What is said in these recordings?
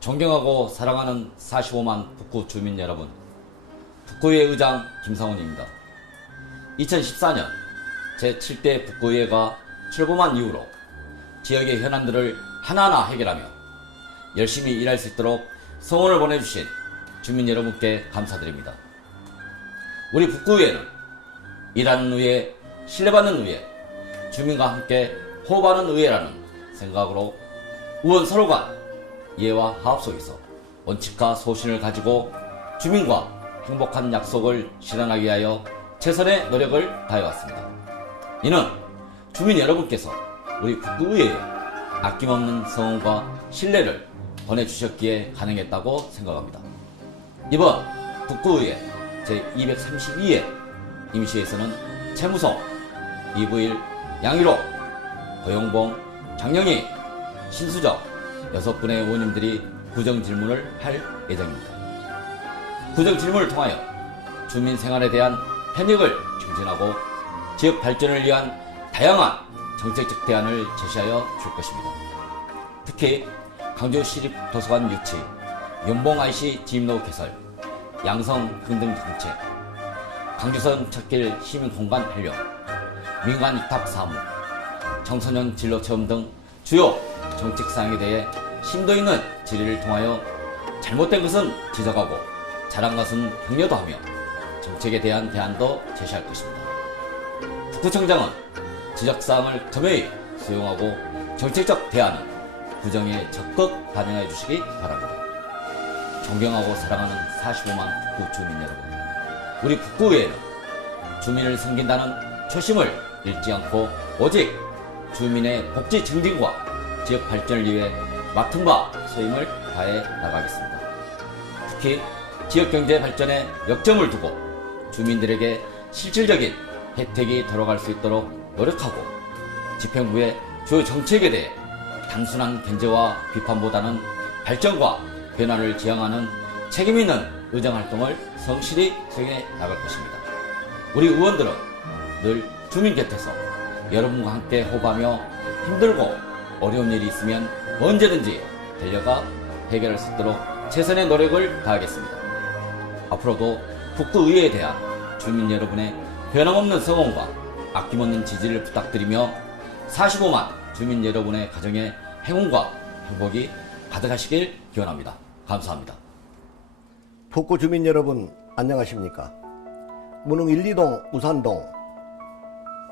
존경하고 사랑하는 45만 북구 주민 여러분, 북구의회 의장 김상훈입니다. 2014년 제7대 북구의회가 출범한 이후로 지역의 현안들을 하나하나 해결하며 열심히 일할 수 있도록 성원을 보내주신 주민 여러분께 감사드립니다. 우리 북구의회는 일하는 의회, 신뢰받는 의회, 주민과 함께 호흡하는 의회라는 생각으로 의원 서로 간 이해와 화합 속에서 원칙과 소신을 가지고 주민과 행복한 약속을 실현하기 위하여 최선의 노력을 다해왔습니다. 이는 주민 여러분께서 우리 북구의회에 아낌없는 성원과 신뢰를 보내주셨기에 가능했다고 생각합니다. 이번 북구의회 제232회 임시회에서는 최무성, 이부일, 양일호, 고영봉, 장영희, 신수정 6분의 의원님들이 구정질문을 할 예정입니다. 구정질문을 통하여 주민 생활에 대한 현역을 증진하고 지역 발전을 위한 다양한 정책적 대안을 제시하여 줄 것입니다. 특히 강주시립도서관 유치, 연봉 IC 진입로 개설, 양성 흥등 정책, 강주선 첫길 시민공간 활용, 민간 위탁 사무, 청소년 진로 체험 등 주요 정책 사항에 대해 심도 있는 질의를 통하여 잘못된 것은 지적하고 잘한 것은 격려도 하며 정책에 대한 대안도 제시할 것입니다. 북구청장은 지적사항을 겸허히 수용하고 정책적 대안은 구정에 적극 반영해 주시기 바랍니다. 존경하고 사랑하는 45만 북구 주민 여러분, 우리 북구의회는 주민을 섬긴다는 초심을 잃지 않고 오직 주민의 복지 증진과 지역 발전을 위해 맡은 바 소임을 다해 나가겠습니다. 특히 지역 경제 발전에 역점을 두고 주민들에게 실질적인 혜택이 돌아갈 수 있도록 노력하고 집행부의 주요 정책에 대해 단순한 견제와 비판보다는 발전과 변화를 지향하는 책임있는 의정활동을 성실히 수행해 나갈 것입니다. 우리 의원들은 늘 주민 곁에서 여러분과 함께 호흡하며 힘들고 어려운 일이 있으면 언제든지 달려가 해결할 수 있도록 최선의 노력을 다하겠습니다. 앞으로도 북구의회에 대한 주민 여러분의 변함없는 성원과 아낌없는 지지를 부탁드리며 45만 주민 여러분의 가정에 행운과 행복이 가득하시길 기원합니다. 감사합니다. 북구 주민 여러분 안녕하십니까? 문흥 1, 2동 우산동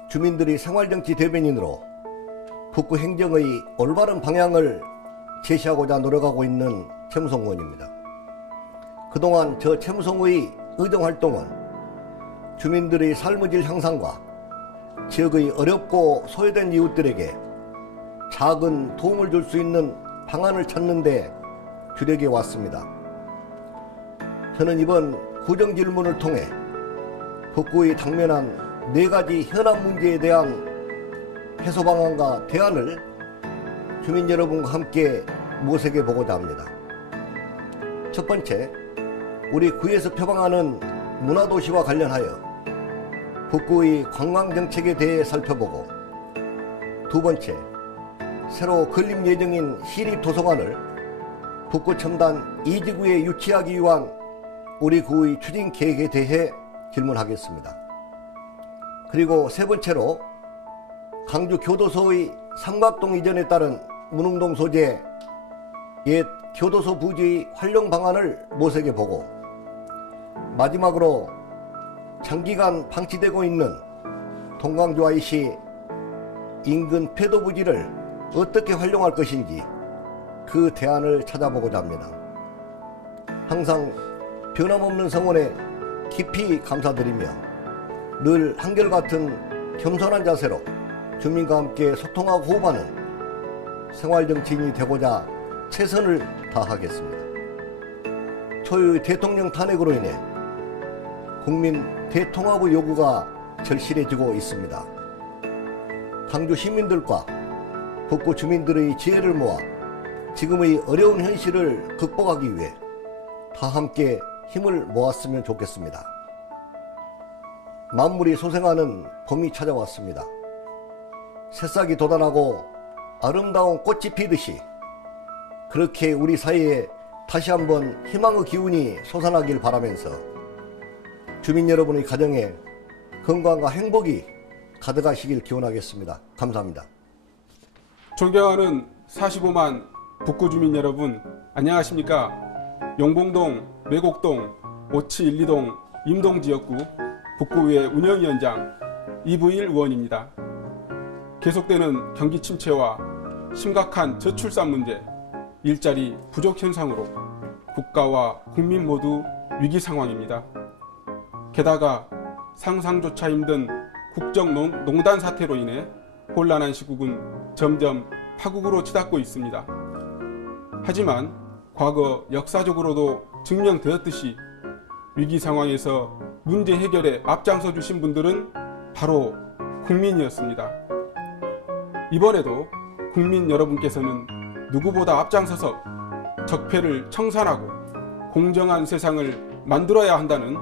주민들이 생활정치 대변인으로 북구 행정의 올바른 방향을 제시하고자 노력하고 있는 최무성 의원입니다. 그동안 저 최무성의 의정활동은 주민들의 삶의 질 향상과 지역의 어렵고 소외된 이웃들에게 작은 도움을 줄 수 있는 방안을 찾는 데 주력해 왔습니다. 저는 이번 구정질문을 통해 북구의 당면한 4가지 현안 문제에 대한 해소 방안과 대안을 주민 여러분과 함께 모색해 보고자 합니다. 첫 번째, 우리 구에서 표방하는 문화도시와 관련하여 북구의 관광정책에 대해 살펴보고, 두 번째, 새로 건립 예정인 시립도서관을 북구 첨단 2지구에 유치하기 위한 우리 구의 추진 계획에 대해 질문하겠습니다. 그리고 세 번째로 강주 교도소의 삼각동 이전에 따른 문흥동 소재 옛 교도소 부지의 활용 방안을 모색해 보고, 마지막으로 장기간 방치되고 있는 동강주 IC 인근 폐도 부지를 어떻게 활용할 것인지 그 대안을 찾아보고자 합니다. 항상 변함없는 성원에 깊이 감사드리며 늘 한결같은 겸손한 자세로 주민과 함께 소통하고 호흡하는 생활정치인이 되고자 최선을 다하겠습니다. 초유의 대통령 탄핵으로 인해 국민 대통합의 요구가 절실해지고 있습니다. 강주 시민들과 북구 주민들의 지혜를 모아 지금의 어려운 현실을 극복하기 위해 다 함께 힘을 모았으면 좋겠습니다. 만물이 소생하는 봄이 찾아왔습니다. 새싹이 돋아나고 아름다운 꽃이 피듯이 그렇게 우리 사이에 다시 한번 희망의 기운이 솟아나길 바라면서 주민 여러분의 가정에 건강과 행복이 가득하시길 기원하겠습니다. 감사합니다. 존경하는 45만 북구 주민 여러분, 안녕하십니까? 용봉동, 매곡동, 5712동, 임동 지역구 북구의회 운영위원장 이부일 의원입니다. 계속되는 경기 침체와 심각한 저출산 문제, 일자리 부족 현상으로 국가와 국민 모두 위기 상황입니다. 게다가 상상조차 힘든 국정농단 사태로 인해 혼란한 시국은 점점 파국으로 치닫고 있습니다. 하지만 과거 역사적으로도 증명되었듯이 위기 상황에서 문제 해결에 앞장서 주신 분들은 바로 국민이었습니다. 이번에도 국민 여러분께서는 누구보다 앞장서서 적폐를 청산하고 공정한 세상을 만들어야 한다는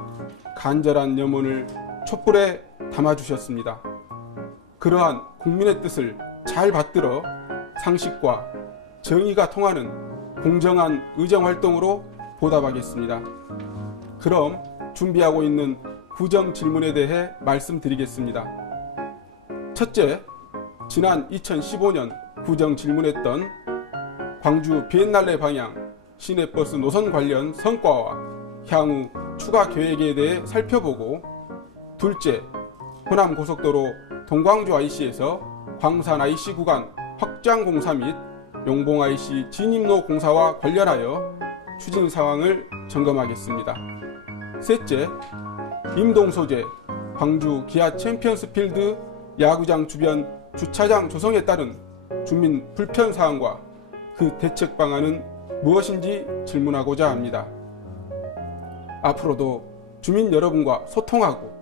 간절한 염원을 촛불에 담아주셨습니다. 그러한 국민의 뜻을 잘 받들어 상식과 정의가 통하는 공정한 의정활동으로 보답하겠습니다. 그럼 준비하고 있는 구정 질문에 대해 말씀드리겠습니다. 첫째, 지난 2015년 구정 질문했던 광주 비엔날레 방향 시내버스 노선 관련 성과와 향후 추가 계획에 대해 살펴보고, 둘째, 호남고속도로 동광주 IC에서 광산 IC 구간 확장 공사 및 용봉 IC 진입로 공사와 관련하여 추진 상황을 점검하겠습니다. 셋째, 임동 소재 광주 기아 챔피언스 필드 야구장 주변 주차장 조성에 따른 주민 불편 사항과 그 대책 방안은 무엇인지 질문하고자 합니다. 앞으로도 주민 여러분과 소통하고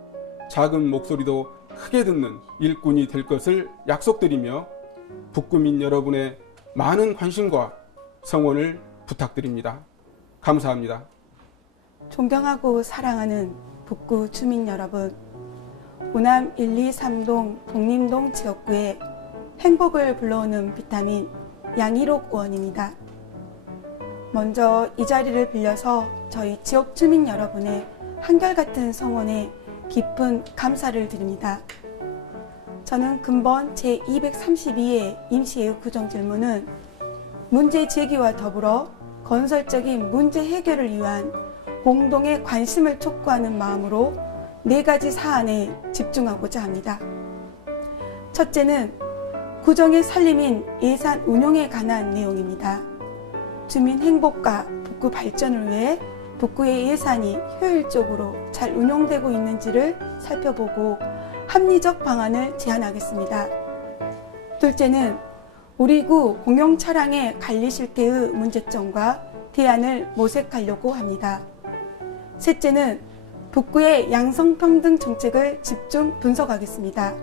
작은 목소리도 크게 듣는 일꾼이 될 것을 약속드리며 북구민 여러분의 많은 관심과 성원을 부탁드립니다. 감사합니다. 존경하고 사랑하는 북구 주민 여러분, 호남 1, 2, 3동 독림동 지역구에 행복을 불러오는 비타민 양희록 의원입니다. 먼저 이 자리를 빌려서 저희 지역 주민 여러분의 한결같은 성원에 깊은 감사를 드립니다. 저는 근본 제232회 임시의 구정질문은 문제 제기와 더불어 건설적인 문제 해결을 위한 공동의 관심을 촉구하는 마음으로 4가지 사안에 집중하고자 합니다. 첫째는 구정의 살림인 예산 운용에 관한 내용입니다. 주민 행복과 북구 발전을 위해 북구의 예산이 효율적으로 잘 운용되고 있는지를 살펴보고 합리적 방안을 제안하겠습니다. 둘째는 우리 구 공용 차량의 관리 실태의 문제점과 대안을 모색하려고 합니다. 셋째는 북구의 양성평등 정책을 집중 분석하겠습니다.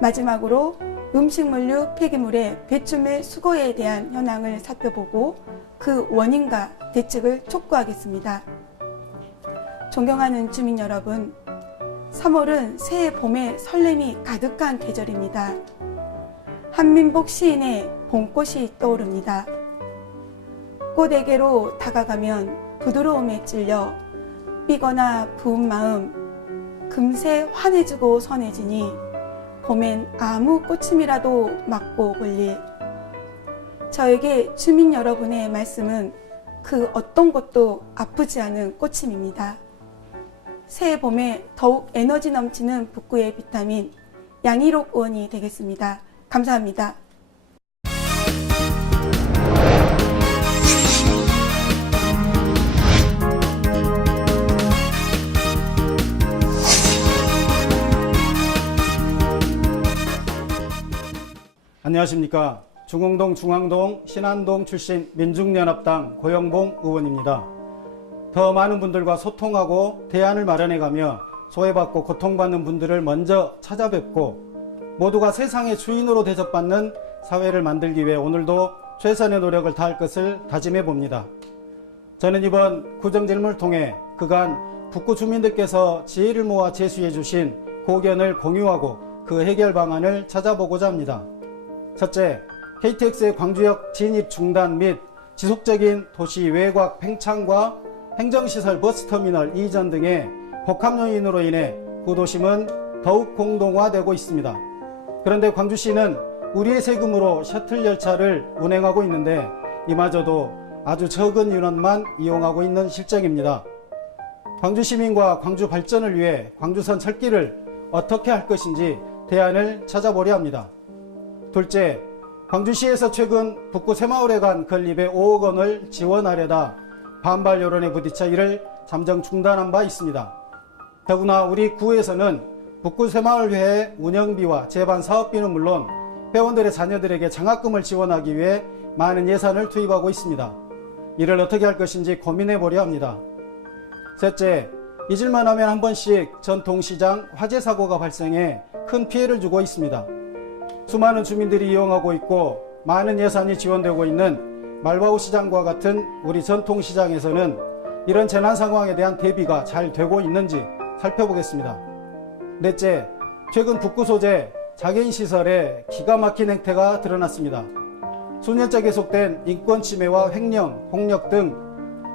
마지막으로 음식물류 폐기물의 배출물 수거에 대한 현황을 살펴보고 그 원인과 대책을 촉구하겠습니다. 존경하는 주민 여러분, 3월은 새해 봄의 설렘이 가득한 계절입니다. 한민복 시인의 봄꽃이 떠오릅니다. 꽃에게로 다가가면 부드러움에 찔려 삐거나 부은 마음 금세 환해지고 선해지니 봄엔 아무 꽃임이라도 맞고 볼일. 저에게 주민 여러분의 말씀은 그 어떤 것도 아프지 않은 꽃임입니다. 새해 봄에 더욱 에너지 넘치는 북구의 비타민 양희록 의원이 되겠습니다. 감사합니다. 안녕하십니까. 중흥동, 중앙동, 신안동 출신 민중연합당 고영봉 의원입니다. 더 많은 분들과 소통하고 대안을 마련해가며 소외받고 고통받는 분들을 먼저 찾아뵙고 모두가 세상의 주인으로 대접받는 사회를 만들기 위해 오늘도 최선의 노력을 다할 것을 다짐해 봅니다. 저는 이번 구정질문을 통해 그간 북구 주민들께서 지혜를 모아 제시해 주신 고견을 공유하고 그 해결 방안을 찾아보고자 합니다. 첫째, KTX의 광주역 진입 중단 및 지속적인 도시 외곽 팽창과 행정시설 버스터미널 이전 등의 복합 요인으로 인해 구도심은 더욱 공동화되고 있습니다. 그런데 광주시는 우리의 세금으로 셔틀 열차를 운행하고 있는데 이마저도 아주 적은 인원만 이용하고 있는 실정입니다. 광주 시민과 광주 발전을 위해 광주선 철길을 어떻게 할 것인지 대안을 찾아보려 합니다. 둘째, 광주시에서 최근 북구 새마을에 간 건립에 5억 원을 지원하려다 반발 여론에 부딪혀 이를 잠정 중단한 바 있습니다. 더구나 우리 구에서는 북구 새마을회의 운영비와 제반 사업비는 물론 회원들의 자녀들에게 장학금을 지원하기 위해 많은 예산을 투입하고 있습니다. 이를 어떻게 할 것인지 고민해 보려 합니다. 셋째, 잊을만 하면 한 번씩 전통시장 화재 사고가 발생해 큰 피해를 주고 있습니다. 수많은 주민들이 이용하고 있고 많은 예산이 지원되고 있는 말바우 시장과 같은 우리 전통시장에서는 이런 재난 상황에 대한 대비가 잘 되고 있는지 살펴보겠습니다. 넷째, 최근 북구 소재 장애인 시설에 기가 막힌 행태가 드러났습니다. 수년째 계속된 인권 침해와 횡령, 폭력 등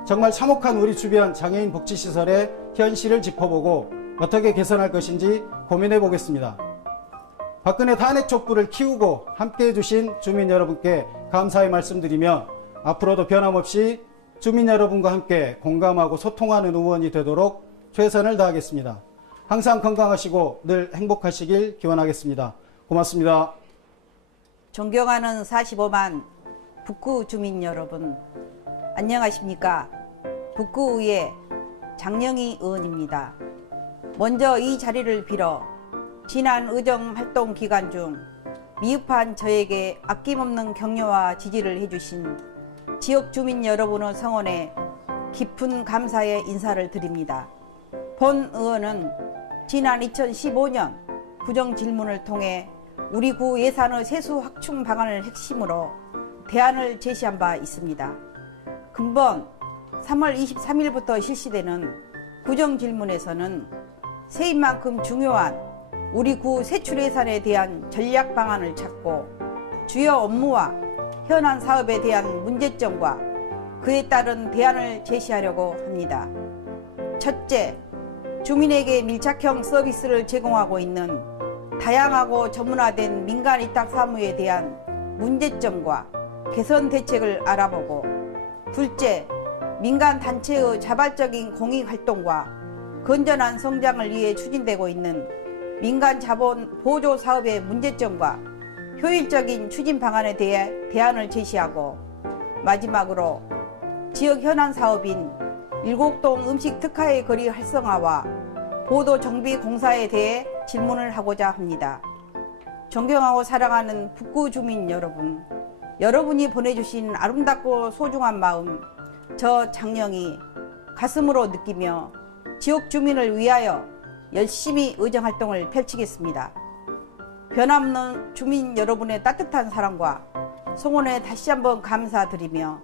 정말 참혹한 우리 주변 장애인 복지시설의 현실을 짚어보고 어떻게 개선할 것인지 고민해 보겠습니다. 박근혜 탄핵 촛불을 키우고 함께해 주신 주민 여러분께 감사의 말씀드리며 앞으로도 변함없이 주민 여러분과 함께 공감하고 소통하는 의원이 되도록 최선을 다하겠습니다. 항상 건강하시고 늘 행복하시길 기원하겠습니다. 고맙습니다. 존경하는 45만 북구 주민 여러분, 안녕하십니까? 북구의회 장영희 의원입니다. 먼저 이 자리를 빌어 지난 의정활동 기간 중 미흡한 저에게 아낌없는 격려와 지지를 해주신 지역 주민 여러분의 성원에 깊은 감사의 인사를 드립니다. 본 의원은 지난 2015년 구정질문을 통해 우리 구 예산의 세수 확충 방안을 핵심으로 대안을 제시한 바 있습니다. 근본 3월 23일부터 실시되는 구정질문에서는 세인만큼 중요한 우리 구 세출 예산에 대한 전략 방안을 찾고 주요 업무와 현안 사업에 대한 문제점과 그에 따른 대안을 제시하려고 합니다. 첫째, 주민에게 밀착형 서비스를 제공하고 있는 다양하고 전문화된 민간 위탁 사무에 대한 문제점과 개선 대책을 알아보고, 둘째, 민간 단체의 자발적인 공익활동과 건전한 성장을 위해 추진되고 있는 민간 자본 보조 사업의 문제점과 효율적인 추진 방안에 대해 대안을 제시하고, 마지막으로 지역 현안 사업인 일곡동 음식 특화의 거리 활성화와 보도 정비 공사에 대해 질문을 하고자 합니다. 존경하고 사랑하는 북구 주민 여러분, 여러분이 보내주신 아름답고 소중한 마음, 저 장영이 가슴으로 느끼며 지역 주민을 위하여 열심히 의정활동을 펼치겠습니다. 변함없는 주민 여러분의 따뜻한 사랑과 성원에 다시 한번 감사드리며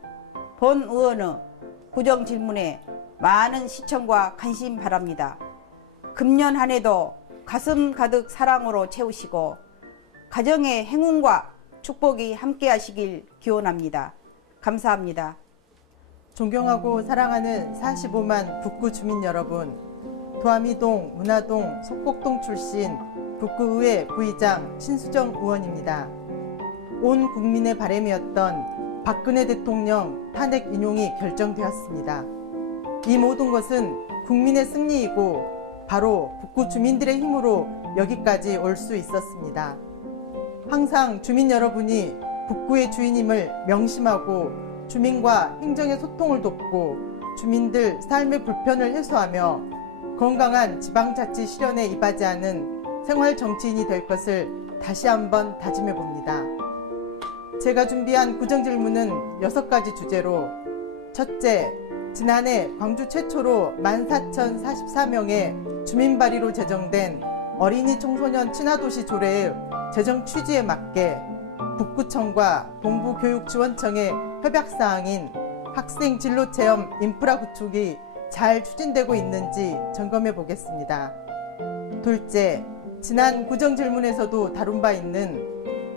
본 의원의 구정질문에 많은 시청과 관심 바랍니다. 금년 한 해도 가슴 가득 사랑으로 채우시고 가정의 행운과 축복이 함께 하시길 기원합니다. 감사합니다. 존경하고 사랑하는 45만 북구 주민 여러분, 도암이동, 문화동, 속곡동 출신 북구의회 부의장 신수정 의원입니다. 온 국민의 바람이었던 박근혜 대통령 탄핵 인용이 결정되었습니다. 이 모든 것은 국민의 승리이고 바로 북구 주민들의 힘으로 여기까지 올 수 있었습니다. 항상 주민 여러분이 북구의 주인임을 명심하고 주민과 행정의 소통을 돕고 주민들 삶의 불편을 해소하며 건강한 지방자치 실현에 이바지하는 생활정치인이 될 것을 다시 한번 다짐해 봅니다. 제가 준비한 구정질문은 6가지 주제로, 첫째, 지난해 광주 최초로 14,044명의 주민 발의로 제정된 어린이 청소년 친화도시 조례의 제정 취지에 맞게 북구청과 동부교육지원청의 협약사항인 학생 진로체험 인프라 구축이 잘 추진되고 있는지 점검해 보겠습니다. 둘째, 지난 구정질문에서도 다룬 바 있는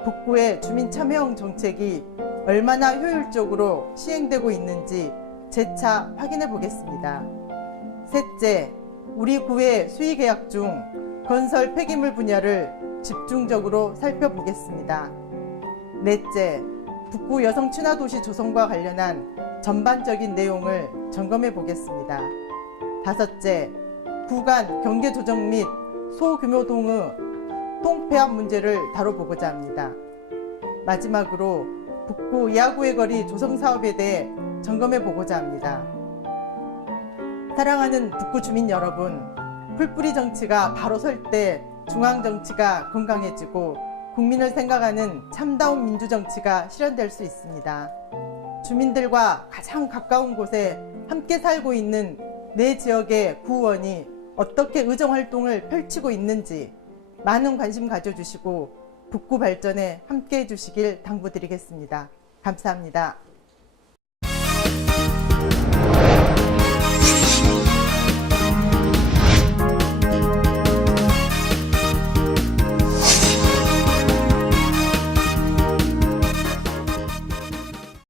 북구의 주민참여형 정책이 얼마나 효율적으로 시행되고 있는지 재차 확인해 보겠습니다. 셋째, 우리 구의 수의 계약 중 건설 폐기물 분야를 집중적으로 살펴보겠습니다. 넷째, 북구 여성 친화도시 조성과 관련한 전반적인 내용을 점검해 보겠습니다. 다섯째, 구간 경계 조정 및 소규모 동의 통폐합 문제를 다뤄보고자 합니다. 마지막으로 북구 야구의 거리 조성 사업에 대해 점검해 보고자 합니다. 사랑하는 북구 주민 여러분, 풀뿌리 정치가 바로 설 때 중앙 정치가 건강해지고 국민을 생각하는 참다운 민주정치가 실현될 수 있습니다. 주민들과 가장 가까운 곳에 함께 살고 있는 내 지역의 구의원이 어떻게 의정활동을 펼치고 있는지 많은 관심 가져주시고 북구 발전에 함께 해주시길 당부드리겠습니다. 감사합니다.